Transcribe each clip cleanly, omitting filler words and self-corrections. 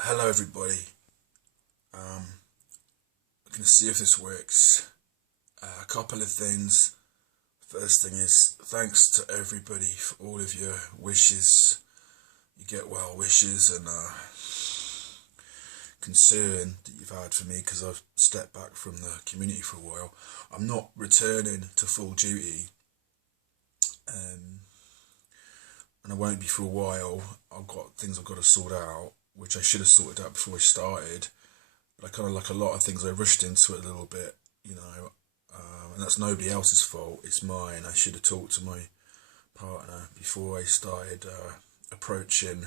Hello everybody. We're going to see if this works. A couple of things. First thing is, thanks to everybody for all of your wishes. You get well wishes and concern that you've had for me because I've stepped back from the community for a while. I'm not returning to full duty, and I won't be for a while. I've got things I've got to sort out, which I should have sorted out before I started. But I kind of, like a lot of things, I rushed into it a little bit, and that's nobody else's fault. It's mine. I should have talked to my partner before I started approaching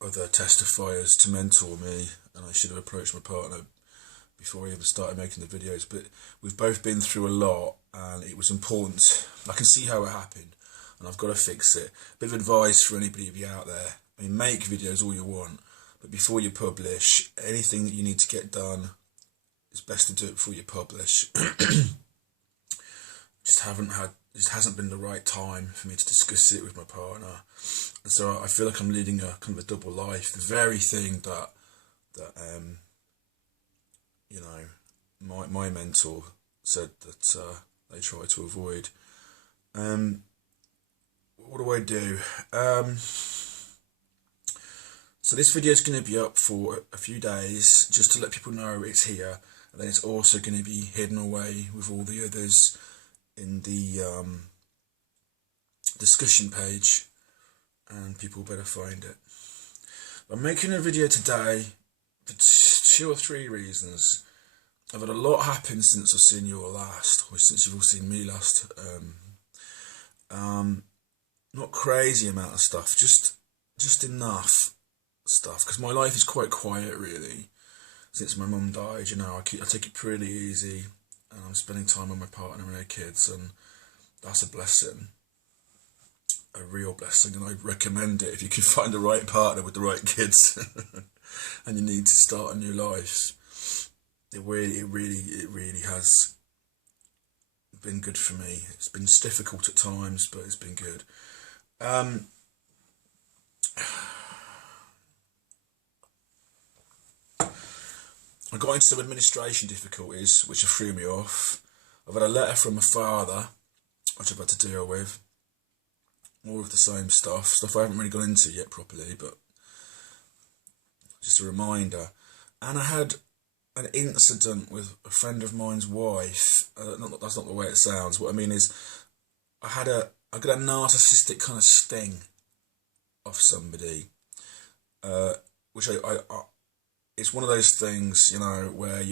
other testifiers to mentor me, and I should have approached my partner before I even started making the videos. But we've both been through a lot, and it was important. I can see how it happened, and I've got to fix it. A bit of advice for anybody of you out there. I mean, make videos all you want, but before you publish, anything that you need to get done, it's best to do it before you publish. Just hasn't been the right time for me to discuss it with my partner, and so I feel like I'm leading a kind of a double life. The very thing that my mentor said that they try to avoid. What do I do? So this video is going to be up for a few days, just to let people know it's here, and then it's also going to be hidden away with all the others in the discussion page, and people better find it. I'm making a video today for 2 or 3 reasons. I've had a lot happen since I've seen you all last, or since you've all seen me last. Not crazy amount of stuff, just enough stuff, because my life is quite quiet really since my mum died. I take it pretty easy, and I'm spending time with my partner and our kids, and that's a blessing, a real blessing, and I recommend it if you can find the right partner with the right kids and you need to start a new life. It really has been good for me. It's been difficult at times, but it's been good. I got into some administration difficulties, which have threw me off. I've had a letter from my father, which I've had to deal with. More of the same stuff I haven't really gone into yet properly, but just a reminder. And I had an incident with a friend of mine's wife. That's not the way it sounds. What I mean is, I got a narcissistic kind of sting off somebody, which it's one of those things, where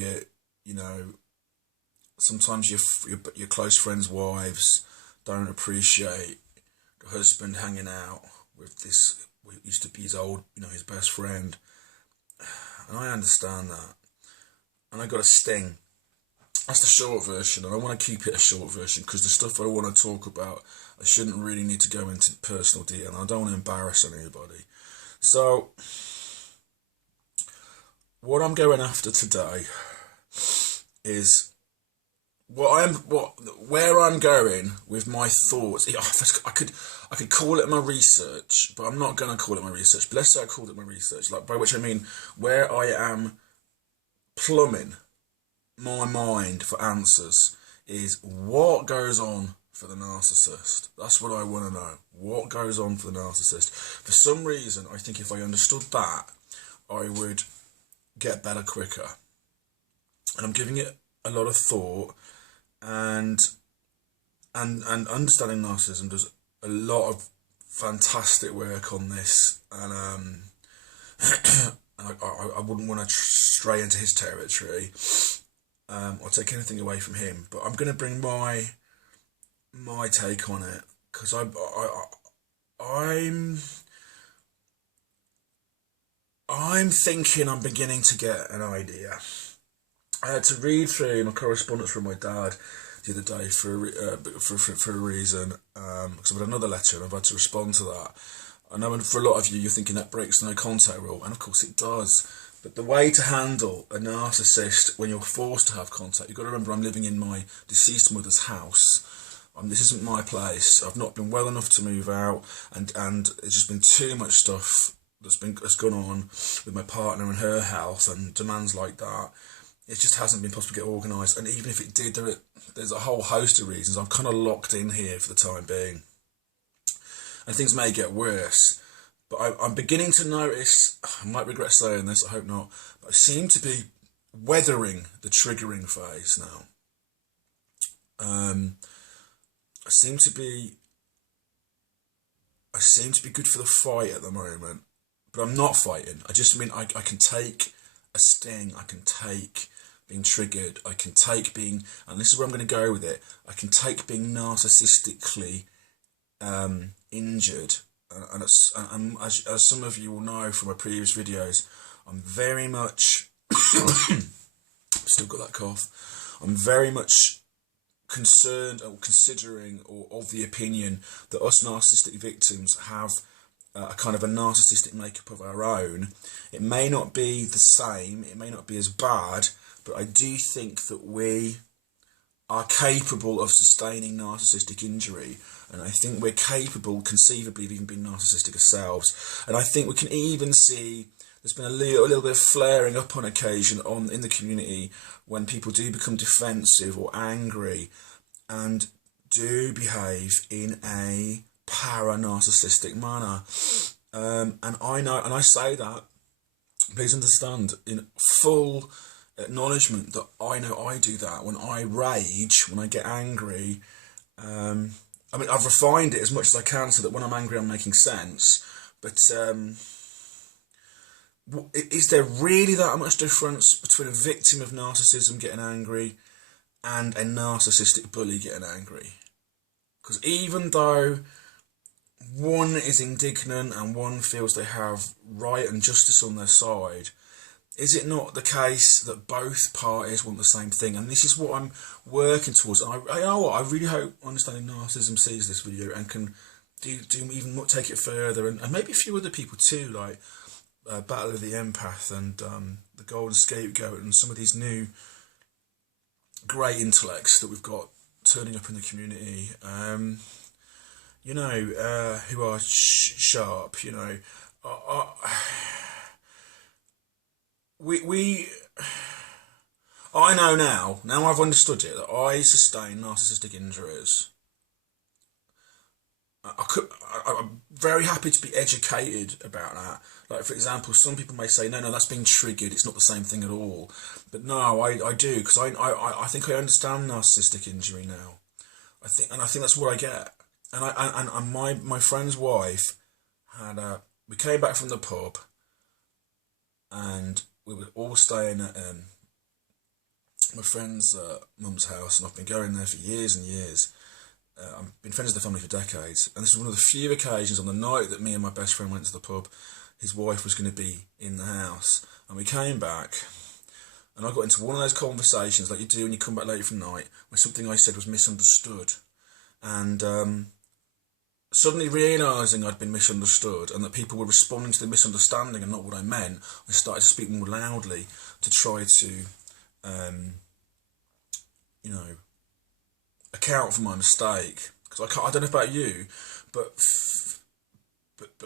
sometimes your close friends' wives don't appreciate the husband hanging out with this, what used to be his his best friend, and I understand that, and I got a sting. That's the short version, and I want to keep it a short version because the stuff I want to talk about, I shouldn't really need to go into personal detail, and I don't want to embarrass anybody. So, what I'm going after today is where I'm going with my thoughts. I could call it my research, but I'm not going to call it my research. But let's say I called it my research, by which I mean where I am plumbing my mind for answers is what goes on for the narcissist. That's what I want to know. What goes on for the narcissist? For some reason, I think if I understood that, I would get better quicker. And I'm giving it a lot of thought, and understanding narcissism does a lot of fantastic work on this, and I wouldn't want to stray into his territory or take anything away from him, but I'm going to bring my take on it, because I'm thinking I'm beginning to get an idea. I had to read through my correspondence from my dad the other day for a reason, because I've had another letter and I've had to respond to that. I know for a lot of you, you're thinking that breaks the no contact rule, and of course it does. But the way to handle a narcissist when you're forced to have contact, you've got to remember I'm living in my deceased mother's house. This isn't my place. I've not been well enough to move out, and there's just been too much stuff that's gone on with my partner and her health and demands like that, it just hasn't been possible to get organised. And even if it did, there's a whole host of reasons. I'm kind of locked in here for the time being, and things may get worse. But I'm beginning to notice, I might regret saying this, I hope not, but I seem to be weathering the triggering phase now. I seem to be good for the fight at the moment, but I'm not fighting. I just mean I can take a sting, I can take being triggered, I can take being, and this is where I'm going to go with it, I can take being narcissistically injured. And as some of you will know from my previous videos, I'm very much, still got that cough, I'm very much concerned or considering or of the opinion that us narcissistic victims have a kind of a narcissistic makeup of our own. It may not be the same, it may not be as bad, but I do think that we are capable of sustaining narcissistic injury, and I think we're capable conceivably of even being narcissistic ourselves. And I think we can even see there's been a little bit of flaring up on occasion in the community when people do become defensive or angry and do behave in a para-narcissistic manner. And I know, and I say that, please understand, in full acknowledgement that I know I do that. When I rage, when I get angry, I mean, I've refined it as much as I can so that when I'm angry I'm making sense, but is there really that much difference between a victim of narcissism getting angry and a narcissistic bully getting angry? Because even though one is indignant and one feels they have right and justice on their side, is it not the case that both parties want the same thing? And this is what I'm working towards. And I know what, I really hope Understanding Narcissism sees this video and can do even more, take it further, and maybe a few other people too, like Battle of the Empath and the Golden Scapegoat and some of these new great intellects that we've got turning up in the community, you know, who are sharp, you know. I know now I've understood it, that I sustain narcissistic injuries. I'm very happy to be educated about that. Like, for example, some people may say, no, that's being triggered, it's not the same thing at all. But no, I do, because I think I understand narcissistic injury now. I think that's what I get. And my friend's wife we came back from the pub, and we were all staying at my friend's mum's house, and I've been going there for years and years. I've been friends with the family for decades, and this is one of the few occasions on the night that me and my best friend went to the pub, his wife was going to be in the house, and we came back, and I got into one of those conversations like you do when you come back late from night, where something I said was misunderstood, and suddenly realising I'd been misunderstood and that people were responding to the misunderstanding and not what I meant, I started to speak more loudly to try to, you know, account for my mistake. Because I don't know about you, but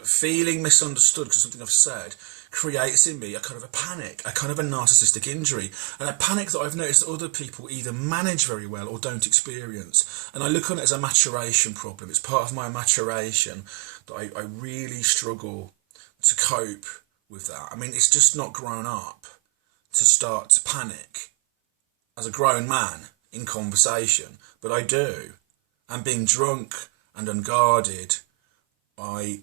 feeling misunderstood because something I've said creates in me a kind of a panic, a kind of a narcissistic injury, and a panic that I've noticed that other people either manage very well or don't experience. And I look on it as a maturation problem. It's part of my maturation that I really struggle to cope with that. I mean, it's just not grown up to start to panic as a grown man in conversation, but I do. And being drunk and unguarded, my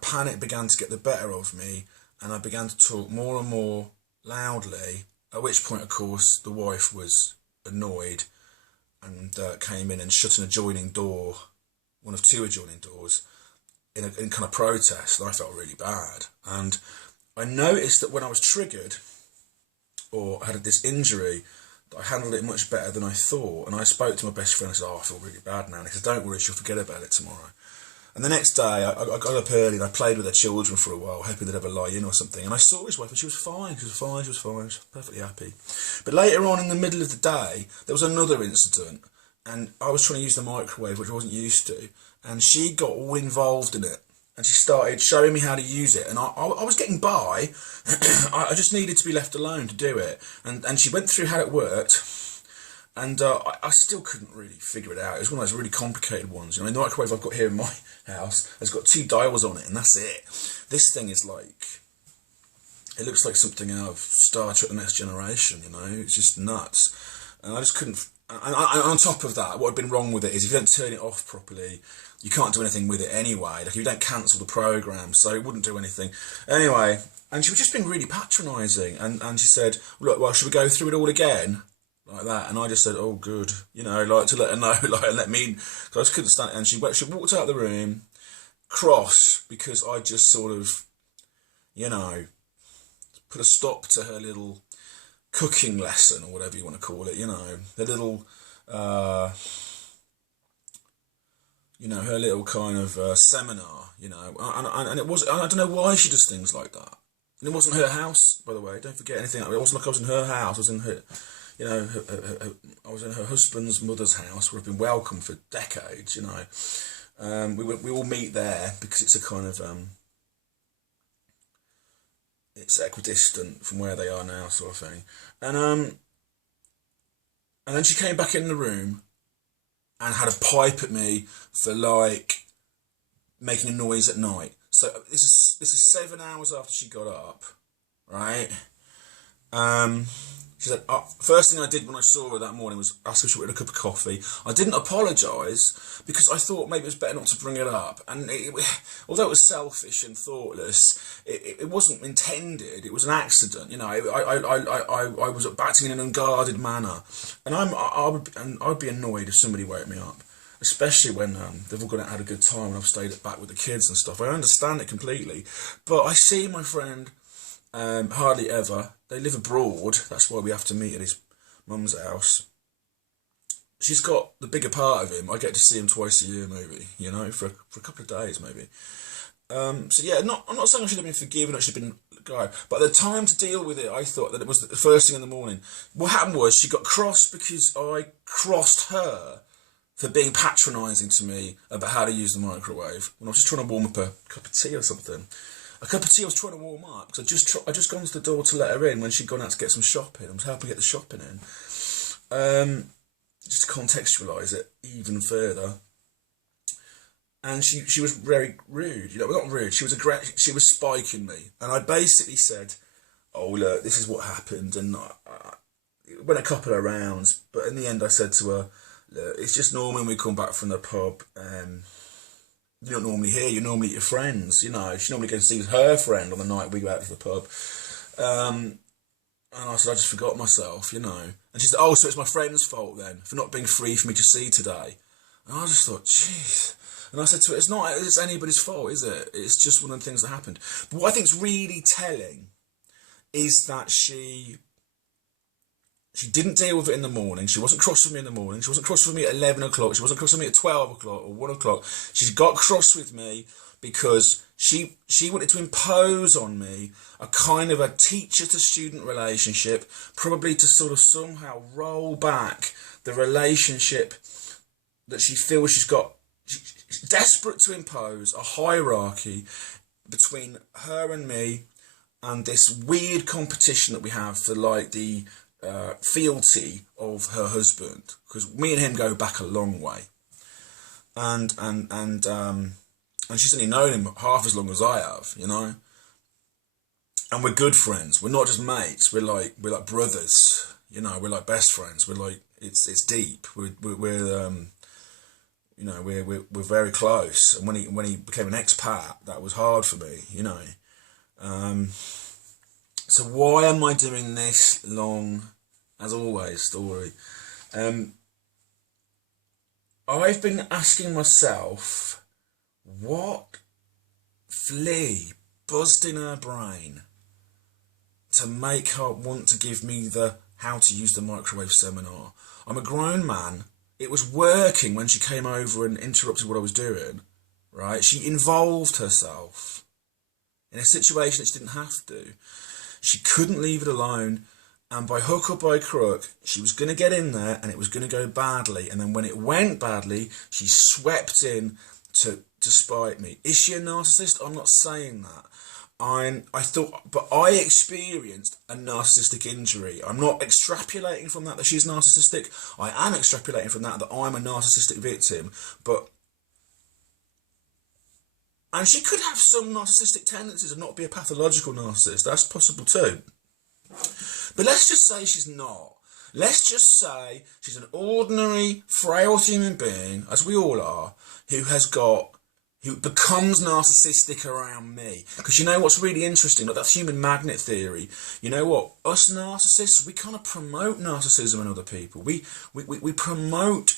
panic began to get the better of me, and I began to talk more and more loudly, at which point, of course, the wife was annoyed and came in and shut an adjoining door, one of two adjoining doors, in kind of protest, and I felt really bad. And I noticed that when I was triggered or had this injury, that I handled it much better than I thought. And I spoke to my best friend and said, I feel really bad now. And he said, don't worry, she'll forget about it tomorrow. And the next day, I got up early and I played with her children for a while, hoping they'd ever lie in or something. And I saw his wife and she was fine, she was perfectly happy. But later on in the middle of the day, there was another incident, and I was trying to use the microwave, which I wasn't used to, and she got all involved in it. and she started showing me how to use it, and I was getting by. I just needed to be left alone to do it, and she went through how it worked, and I still couldn't really figure it out. It was one of those really complicated ones. You know, the microwave I've got here in my house has got 2 dials on it, and that's it. This thing is like, it looks like something out of Star Trek: The Next Generation. You know, it's just nuts, and I just couldn't. And on top of that, what had been wrong with it is if you don't turn it off properly, you can't do anything with it anyway. Like, if you don't cancel the program, so it wouldn't do anything. Anyway, and she was just being really patronising, and she said, look, well, should we go through it all again? Like that, and I just said, oh, good, you know, like, to let her know, like, and let me, because I just couldn't stand it. And she walked out of the room, cross, because I just sort of, you know, put a stop to her little cooking lesson, or whatever you want to call it, you know, the little, you know, her little kind of seminar, you know, and it was, I don't know why she does things like that. And it wasn't her house, by the way, don't forget anything. It wasn't like I was in her house, I was in her, you know, I was in her husband's mother's house, where I've been welcome for decades, you know. We all meet there, because it's a kind of, it's equidistant from where they are now, sort of thing. And then she came back in the room and had a pipe at me for, like, making a noise at night. So this is 7 hours after she got up, right? She said, first thing I did when I saw her that morning was ask her if she wanted a cup of coffee. I didn't apologise, because I thought maybe it was better not to bring it up. And although it was selfish and thoughtless, it wasn't intended. It was an accident. You know, I was acting in an unguarded manner, and I'd be annoyed if somebody woke me up, especially when they've all gone out and had a good time and I've stayed back with the kids and stuff. I understand it completely, but I see my friend hardly ever. They live abroad, that's why we have to meet at his mum's house. She's got the bigger part of him. I get to see him twice a year, maybe, you know, for a couple of days, maybe. So yeah, I'm not saying I should have been forgiven, I should have been guy, but at the time to deal with it, I thought that it was the first thing in the morning. What happened was she got cross because I crossed her for being patronising to me about how to use the microwave when I was just trying to warm up a cup of tea or something. A cup of tea I was trying to warm up, because I just gone to the door to let her in when she'd gone out to get some shopping. I was helping get the shopping in. Just to contextualise it even further. And she was very rude, you know, not rude, she was spiking me. And I basically said, oh, look, this is what happened. And it went a couple of rounds, but in the end I said to her, look, it's just normal when we come back from the pub. You're not normally here, you're normally at your friends, you know. She normally goes to see her friend on the night we go out to the pub. And I said, I just forgot myself, you know. And she said, oh, so it's my friend's fault then, for not being free for me to see today. And I just thought, jeez. And I said to her, it's anybody's fault, is it? It's just one of the things that happened. But what I think is really telling is that she didn't deal with it in the morning. She wasn't cross with me in the morning. She wasn't cross with me at 11 o'clock. She wasn't cross with me at 12 o'clock or 1 o'clock. She got cross with me because she wanted to impose on me a kind of a teacher-to-student relationship, probably to sort of somehow roll back the relationship that she feels she's got. She's desperate to impose a hierarchy between her and me, and this weird competition that we have for, like, the fealty of her husband, because me and him go back a long way, and she's only known him half as long as I have, you know, and we're good friends. We're not just mates. We're like brothers, you know. We're like best friends. We're like it's deep. We're you know, we're very close. And when he became an expat, that was hard for me, you know. So why am I doing this long, as always, story? I've been asking myself, what flea buzzed in her brain to make her want to give me the how to use the microwave seminar? I'm a grown man. It was working when she came over and interrupted what I was doing, right? She involved herself in a situation that she didn't have to. She couldn't leave it alone, and by hook or by crook, she was going to get in there and it was going to go badly. And then when it went badly, she swept in to spite me. Is she a narcissist? I'm not saying that. But I experienced a narcissistic injury. I'm not extrapolating from that she's narcissistic. I am extrapolating from that I'm a narcissistic victim. And she could have some narcissistic tendencies and not be a pathological narcissist. That's possible too. But let's just say she's not. Let's just say she's an ordinary, frail human being, as we all are, who becomes narcissistic around me. Because you know what's really interesting? Like that human magnet theory. You know what? Us narcissists, we kind of promote narcissism in other people. We promote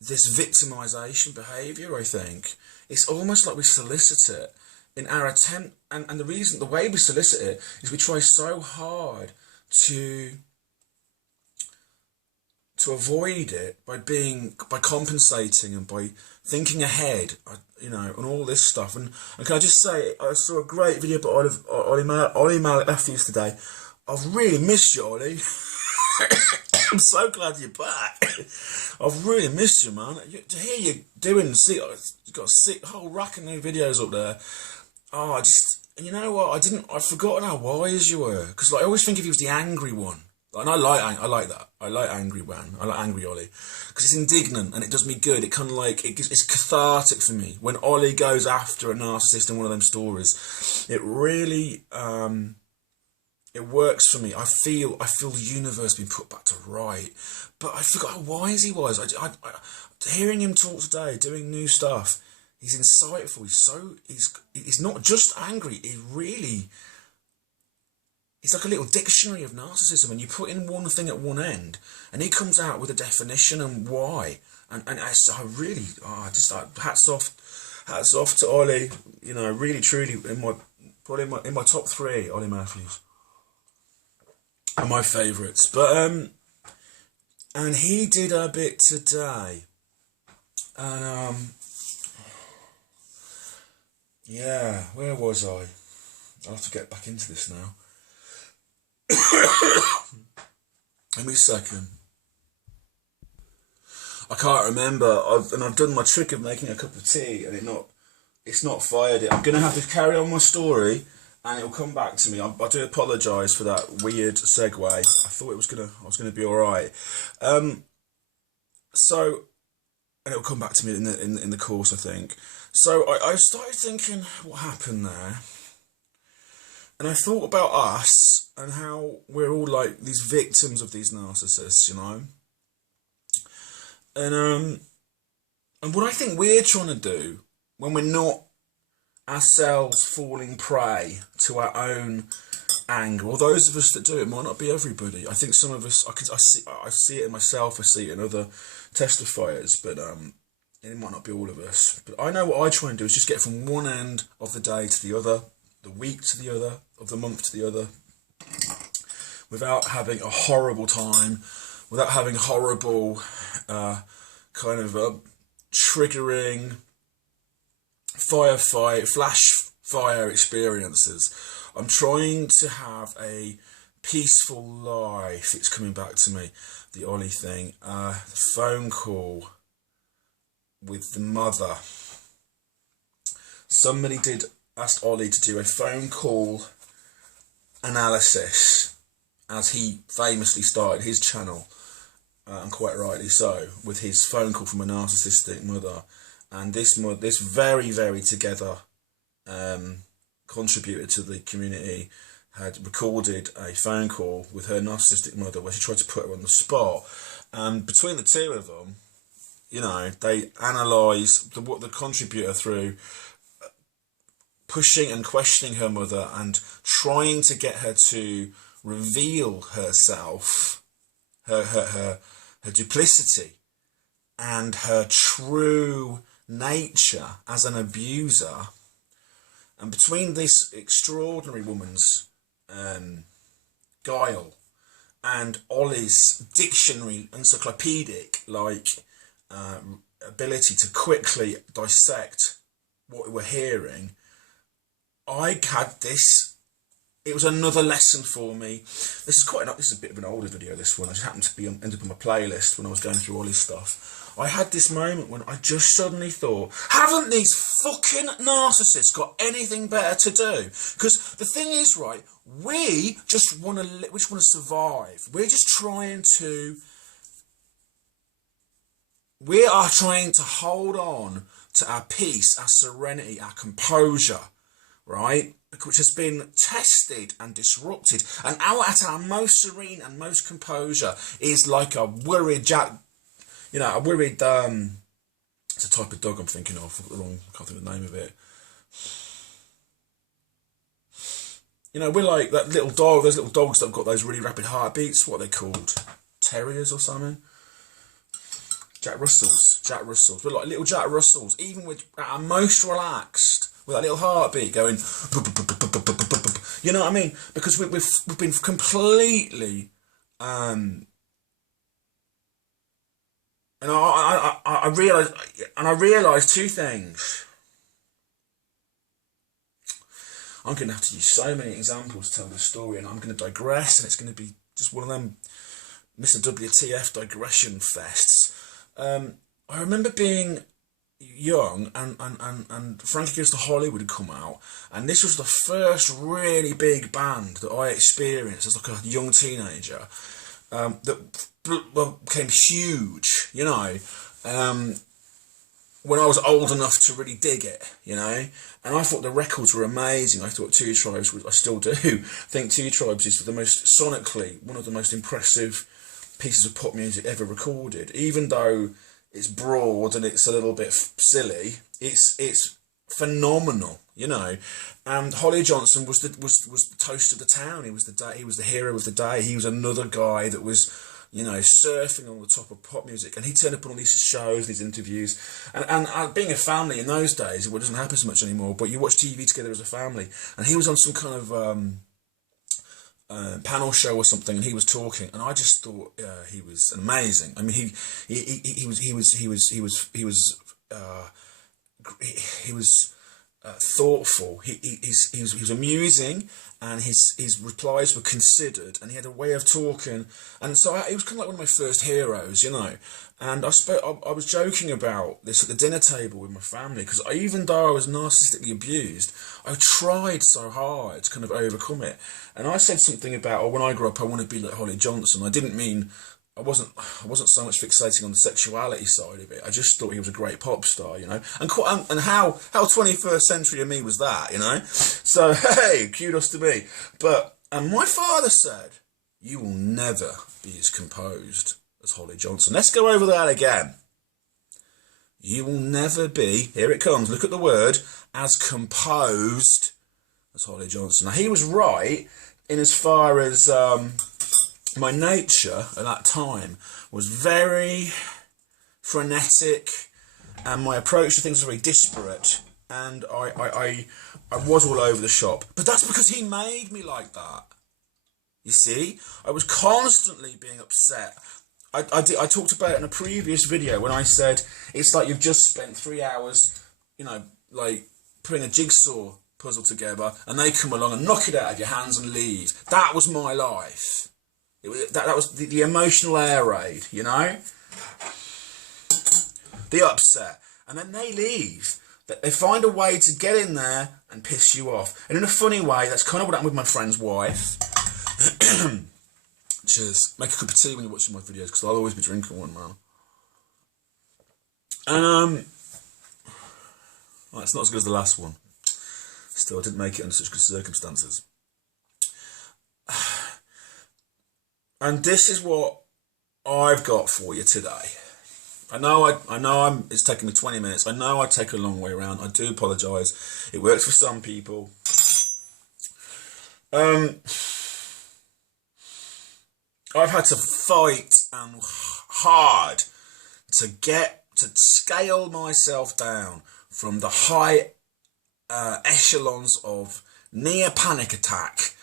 this victimization behaviour, I think. It's almost like we solicit it in our attempt, and the way we solicit it is we try so hard to avoid it by compensating and by thinking ahead, and all this stuff. And can I just say, I saw a great video by Ollie Matthews today. I've really missed you, Ollie. I'm so glad you're back. I've really missed you, man. To hear you doing, you've got a whole rack of new videos up there. Oh, you know what? I've forgotten how wise you were. Because I always think of you as the angry one. And I like that. I like angry man. I like angry Ollie. Because it's indignant and it does me good. It kind of it's cathartic for me. When Ollie goes after a narcissist in one of them stories, it really, it works for me. I feel the universe being put back to right. But I forgot how wise he was. Hearing him talk today, doing new stuff, he's insightful. He's not just angry. It's like a little dictionary of narcissism, and you put in one thing at one end, and he comes out with a definition and why. Hats off to Ollie. Really, truly, in my top 3, Ollie Matthews are my favourites. But and he did a bit today, and yeah, where was I? I'll have to get back into this now. Give me a second. I can't remember. I've done my trick of making a cup of tea and it's not fired it. I'm gonna have to carry on my story and it'll come back to me. I do apologise for that weird segue. I thought I was gonna be alright. So, and it'll come back to me in the course, I think. So I started thinking what happened there. And I thought about us and how we're all like these victims of these narcissists, And what I think we're trying to do when we're not ourselves falling prey to our own anger, or those of us that do, it might not be everybody. I think some of us, I see it in myself, I see it in other testifiers, but it might not be all of us. But I know what I try and do is just get from one end of the day to the other, the week to the other, of the month to the other, without having a horrible time, without having horrible triggering flash fire experiences. I'm trying to have a peaceful life. It's coming back to me, the Ollie thing. The phone call with the mother. Somebody asked Ollie to do a phone call analysis, as he famously started his channel, and quite rightly so, with his phone call from a narcissistic mother. And this very, very together contributor to the community had recorded a phone call with her narcissistic mother where she tried to put her on the spot. And between the two of them, they analyse what the contributor through pushing and questioning her mother and trying to get her to reveal herself, her duplicity and her true nature as an abuser. And between this extraordinary woman's guile and Ollie's dictionary, encyclopedic ability to quickly dissect what we're hearing, I had this. It was another lesson for me. This is a bit of an older video, this one. I just happened to ended up on my playlist when I was going through Ollie's stuff. I had this moment when I just suddenly thought, haven't these fucking narcissists got anything better to do? Because the thing is, right, we just want to survive. We are trying to hold on to our peace, our serenity, our composure, right? Which has been tested and disrupted. And at our most serene and most composure is like a worried it's a type of dog I'm thinking of. I can't think of the name of it. You know, we're like that little dog, those little dogs that have got those really rapid heartbeats. What are they called? Terriers or something? Jack Russells. We're like little Jack Russells, even with our most relaxed, with that little heartbeat going, you know what I mean? Because we've been completely, and I realised two things. I'm going to have to use so many examples to tell the story, and I'm going to digress, and it's going to be just one of them Mr. WTF digression fests. I remember being young and Frankie Goes to Hollywood had come out, and this was the first really big band that I experienced as like a young teenager that became huge, you know, when I was old enough to really dig it, you know. And I thought the records were amazing. I thought Two Tribes I still do think Two Tribes is sonically one of the most impressive pieces of pop music ever recorded. Even though it's broad and it's a little bit silly, it's phenomenal, you know. And Holly Johnson was the toast of the town. He was the hero of the day. He was another guy that was, you know, surfing on the top of pop music, and he turned up on all these shows, these interviews, and being a family in those days, it doesn't happen so much anymore, but you watch TV together as a family, and he was on some kind of panel show or something, and he was talking, and I just thought he was amazing. I mean, he was thoughtful. He was amusing, and his replies were considered, and he had a way of talking, and so he was kind of like one of my first heroes, you know. And I was joking about this at the dinner table with my family, because even though I was narcissistically abused, I tried so hard to kind of overcome it. And I said something about, oh, when I grow up, I want to be like Holly Johnson. I didn't mean, I wasn't so much fixating on the sexuality side of it. I just thought he was a great pop star, you know. And how 21st century of me was that, you know? So, hey, kudos to me. And my father said, you will never be as composed as Holly Johnson. Let's go over that again. You will never be, here it comes, look at the word, as composed as Holly Johnson. Now, he was right in as far as my nature at that time was very frenetic, and my approach to things was very disparate, and I was all over the shop. But that's because he made me like that. You see, I was constantly being upset. I talked about it in a previous video when I said it's like you've just spent 3 hours, you know, like putting a jigsaw puzzle together, and they come along and knock it out of your hands and leave. That was my life. That was the emotional air raid, you know? The upset. And then they leave. They find a way to get in there and piss you off. And in a funny way, that's kind of what happened with my friend's wife. Cheers. Make a cup of tea when you're watching my videos, because I'll always be drinking one, man. And, well, it's not as good as the last one. Still, I didn't make it under such good circumstances. And this is what I've got for you today. I know it's taking me 20 minutes. I know I take a long way around. I do apologise. It works for some people. I've had to fight and hard to scale myself down from the high echelons of near panic attack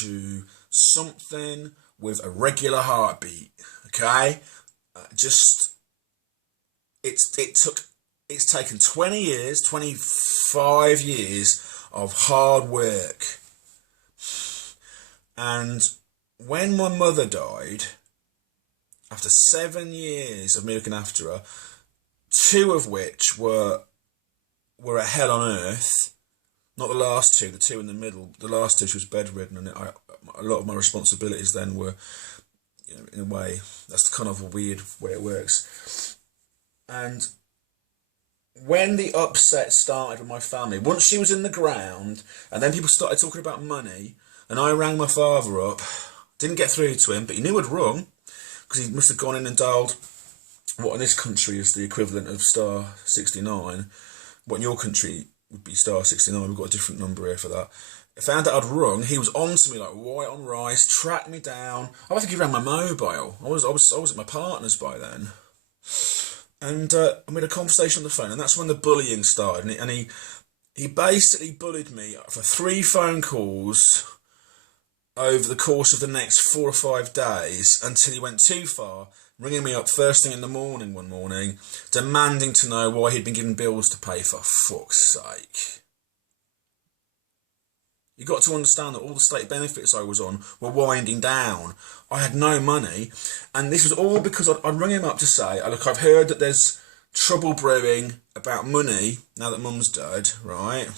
to something with a regular heartbeat. Okay, it's taken 20 years, 25 years of hard work. And when my mother died, after 7 years of me looking after her, two of which were a hell on earth. Not the last two, the two in the middle. The last two, she was bedridden, and a lot of my responsibilities then were, in a way, that's kind of a weird way it works. And when the upset started with my family, once she was in the ground, and then people started talking about money, and I rang my father up, didn't get through to him, but he knew I'd rung, because he must have gone in and dialed what in this country is the equivalent of star 69, what in your country would be star 69, we've got a different number here for that. I found out I'd rung, he was on to me like white on rice, tracked me down. I think he rang my mobile. I was at my partner's by then. And I made a conversation on the phone, and that's when the bullying started. And he basically bullied me for 3 phone calls over the course of the next 4 or 5 days until he went too far, ringing me up first thing in the morning one morning, demanding to know why he'd been given bills to pay, for fuck's sake. You got to understand that all the state benefits I was on were winding down. I had no money, and this was all because I'd rung him up to say, look, I've heard that there's trouble brewing about money now that Mum's dead, right?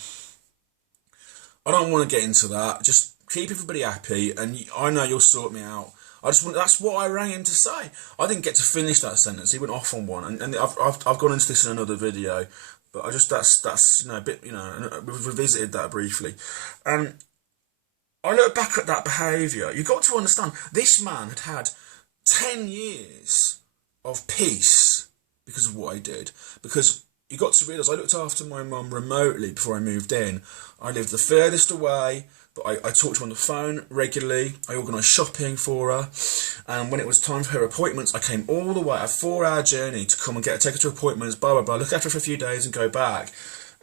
I don't want to get into that. Just keep everybody happy, and I know you'll sort me out. That's what I rang him to say. I didn't get to finish that sentence. He went off on one, and I've gone into this in another video. But that's a bit, we've revisited that briefly. And I look back at that behaviour. You've got to understand, this man had 10 years of peace because of what I did. Because you got to realise, I looked after my mum remotely before I moved in. I lived the furthest away, but I talked to her on the phone regularly. I organised shopping for her. And when it was time for her appointments, I came all the way, a 4-hour journey to come and take her to appointments, blah, blah, blah, look after her for a few days and go back.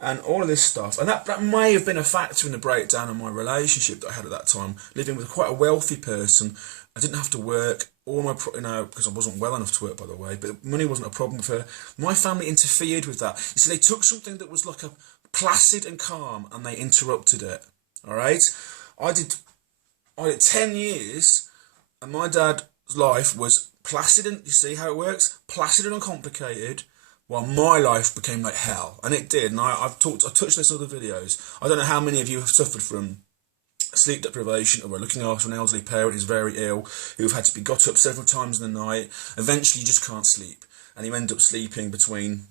And all of this stuff. And that may have been a factor in the breakdown of my relationship that I had at that time. Living with quite a wealthy person. I didn't have to work. All my, because I wasn't well enough to work, by the way. But money wasn't a problem for her. My family interfered with that. You see, they took something that was like a placid and calm, and they interrupted it. All right, I did 10 years, and my dad's life was placid, and you see how it works, placid and uncomplicated, while my life became like hell, and it did. And I've touched this in other videos. I don't know how many of you have suffered from sleep deprivation, or are looking after an elderly parent who's very ill, who've had to be got up several times in the night. Eventually, you just can't sleep, and you end up sleeping between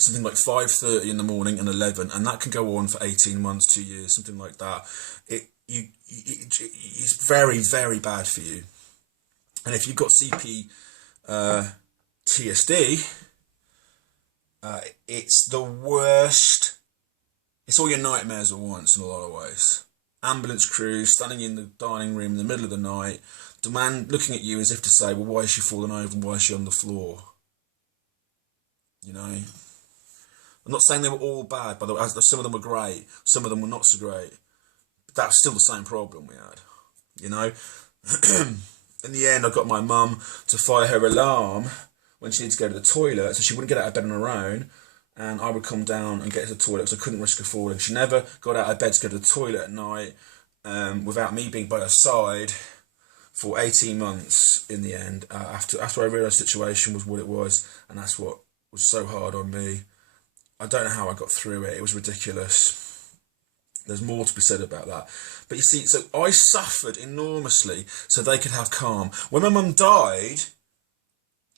something like 5:30 in the morning and 11, and that can go on for 18 months, 2 years, something like that. It's very, very bad for you. And if you've got TSD, it's the worst. It's all your nightmares at once in a lot of ways. Ambulance crews standing in the dining room in the middle of the night, the man looking at you as if to say, well, why is she falling over and why is she on the floor? I'm not saying they were all bad, by the way. Some of them were great, some of them were not so great. But that's still the same problem we had, In the end, I got my mum to fire her alarm when she needed to go to the toilet, so she wouldn't get out of bed on her own, and I would come down and get to the toilet because I couldn't risk her falling. She never got out of bed to go to the toilet at night without me being by her side for 18 months in the end, after I realised the situation was what it was, and that's what was so hard on me. I don't know how I got through it. It was ridiculous. There's more to be said about that. But you see, so I suffered enormously so they could have calm. When my mum died,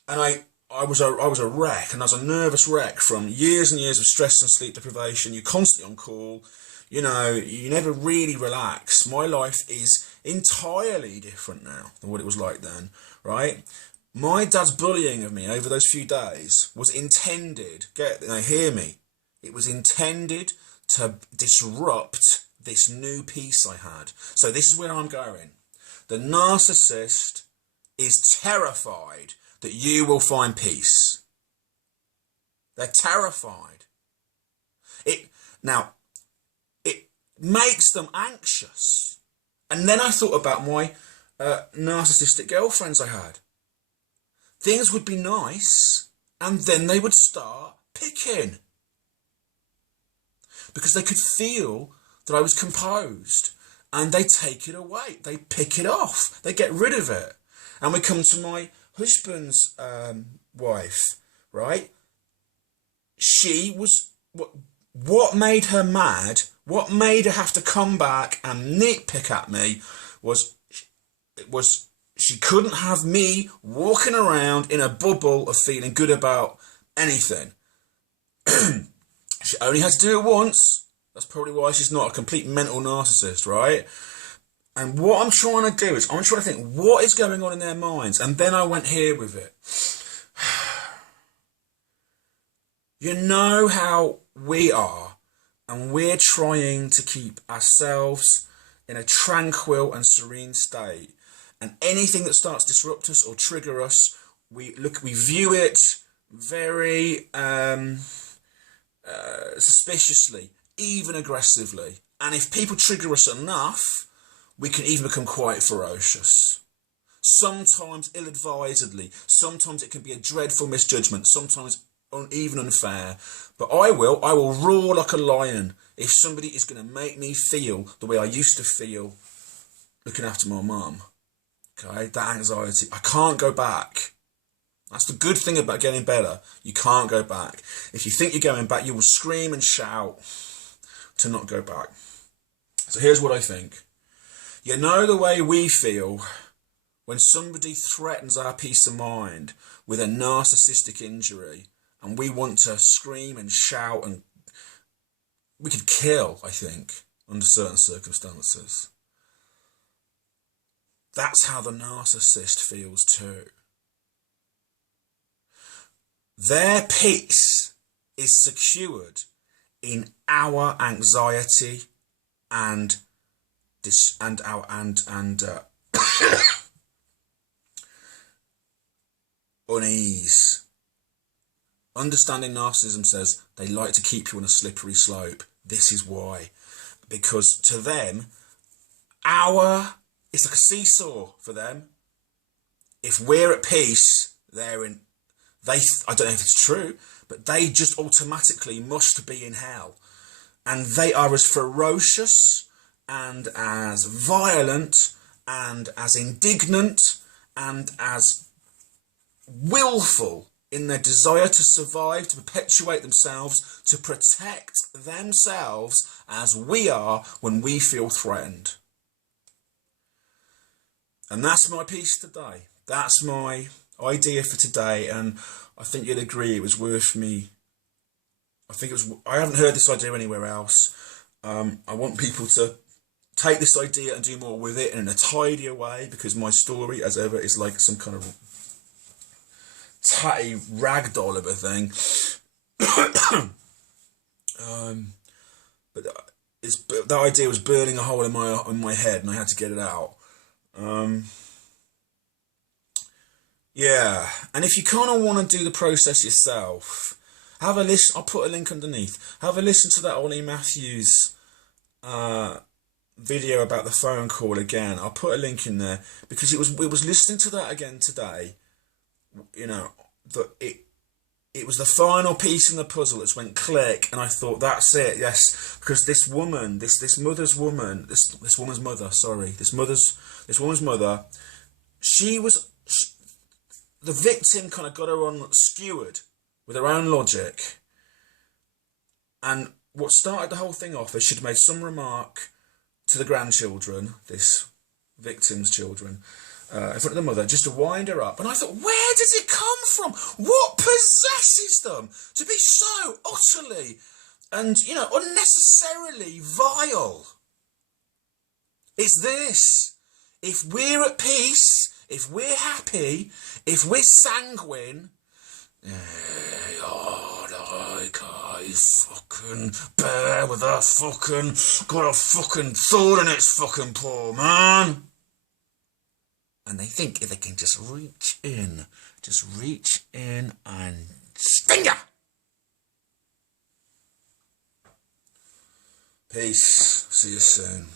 and I was a wreck, and I was a nervous wreck from years and years of stress and sleep deprivation. You're constantly on call. You never really relax. My life is entirely different now than what it was like then, right? My dad's bullying of me over those few days was intended, hear me, it was intended to disrupt this new peace I had. So this is where I'm going. The narcissist is terrified that you will find peace. They're terrified. It makes them anxious. And then I thought about my narcissistic girlfriends I had. Things would be nice, and then they would start picking. Because they could feel that I was composed, and they take it away. They pick it off. They get rid of it. And we come to my husband's wife, right? she was, what made her mad, what made her have to come back and nitpick at me was she couldn't have me walking around in a bubble of feeling good about anything. She only had to do it once. That's probably why she's not a complete mental narcissist, right? And what I'm trying to do is I'm trying to think what is going on in their minds. And then I went here with it. You know how we are, and we're trying to keep ourselves in a tranquil and serene state. And anything that starts to disrupt us or trigger us, we view it very suspiciously, even aggressively. And if people trigger us enough, we can even become quite ferocious. Sometimes ill-advisedly. Sometimes it can be a dreadful misjudgment. Sometimes even unfair. But I will roar like a lion if somebody is going to make me feel the way I used to feel looking after my mum. Okay, that anxiety. I can't go back. That's the good thing about getting better. You can't go back. If you think you're going back, you will scream and shout to not go back. So here's what I think. You know the way we feel when somebody threatens our peace of mind with a narcissistic injury, and we want to scream and shout, and we could kill, I think, under certain circumstances. That's how the narcissist feels too. Their peace is secured in our anxiety and unease. Understanding narcissism says they like to keep you on a slippery slope. This is why. Because to them, it's like a seesaw for them. If we're at peace, I don't know if it's true, but they just automatically must be in hell. And they are as ferocious and as violent and as indignant and as willful in their desire to survive, to perpetuate themselves, to protect themselves as we are when we feel threatened. And that's my piece today. That's my idea for today, and I think you'll agree it was worth me. I haven't heard this idea anywhere else. I want people to take this idea and do more with it in a tidier way, because my story, as ever, is like some kind of tatty ragdoll of a thing. But that idea was burning a hole in my head, and I had to get it out. Yeah, and if you kind of want to do the process yourself, have a listen. I'll put a link underneath. Have a listen to that Ollie Matthews video about the phone call again. I'll put a link in there, because it was listening to that again today. You know, that it was the final piece in the puzzle that went click, and I thought, that's it. Yes, because this woman's mother, the victim kind of got her on skewered with her own logic. And what started the whole thing off is she'd made some remark to the grandchildren, this victim's children, in front of the mother, just to wind her up. And I thought, where does it come from? What possesses them to be so utterly and, unnecessarily vile? It's this. If we're at peace, if we're happy, if we're sanguine, I fucking bear with a fucking, got a fucking thorn in its fucking paw, man. And they think if they can just reach in and sting ya. Peace. See you soon.